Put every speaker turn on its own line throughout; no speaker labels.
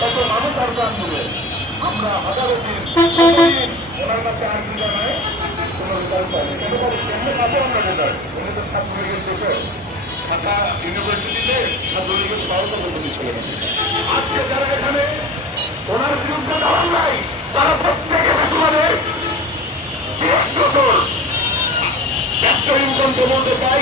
কত মানুষ আর প্রাণ দিবে আমরা হাজারো দিন ওনার কাছে আর কি জানায় কেন বলে কেমনে কাজে আমরা রেজাল্ট উনি তো ছাত্রলীগের দেশে ঢাকা ইউনিভার্সিটিতে ছাত্রলীগের সহসভাপতি ছিলেন আজকে যারা এখানে ওনার বিরুদ্ধে দাঁড়ান নাই, তারা প্রত্যেকে এক বছর একটা ইনকামকে বলতে চাই।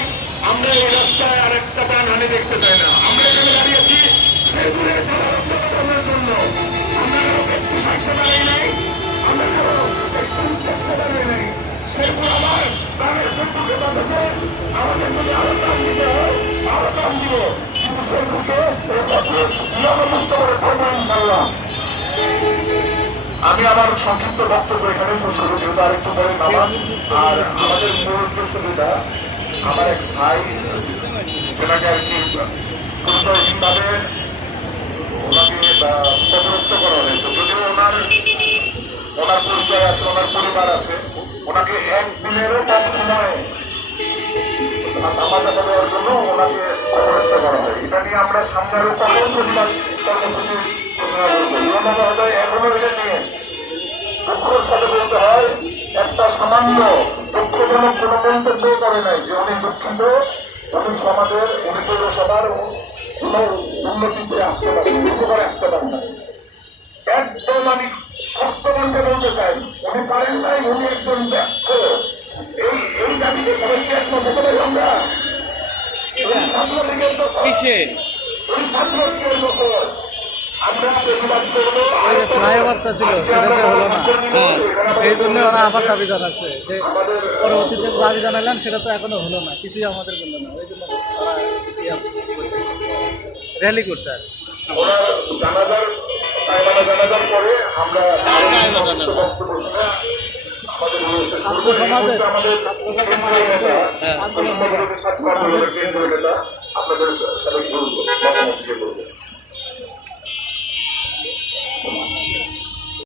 আমি আমার সংক্ষিপ্ত বক্তব্য এখানে শেষ করব, যেহেতু আর একটু পরে নামাজ আর আমাদের মূল উদ্দেশ্যটা আমার এক ভাই, যেটাকে আর কি পরিচয়হীনভাবে ওনাকে পদরস্ত করা হয়েছে। যদিও ওনার ওনার পরিচয় আছে, ওনার পরিবার আছে। ওনাকে একদিনেরও কম সময়ে এটা নিয়ে আমরা সামনে আরও নিয়ে একটা সামান্য দুঃখজনক কোনো মন্তব্য করে নাই সমাজের উনি পৌরসভার কোন উন্নতিতে আসতে পারেন উপকারে একদম আমি সত্যবানকে বলতে চাই পারেন নাই উনি একজন ব্যর্থ এই এই দাবিকে সবাইকে একমত হতে পারি আমরা এই ছাত্রলীগের দোষর,
কিসে
এই ছাত্রলীগের দোষর। আমরা প্রতিবাদ করব
ওই যে ফ্লাইওভার ছিল সেটা হলো না
হ্যাঁ।
সেই জন্য ওরা আবার দাবি জানাচ্ছে যে পরবর্তীতে দাবি জানালেন সেটা তো এখনও হলো না কিছুই আমাদের বলল না ওই জন্য। র্যালি করছে আর
জানাজার জানাজার পরে আমরা
ছাত্র
সমাজে
ছাত্র
সমাজে আপনাদের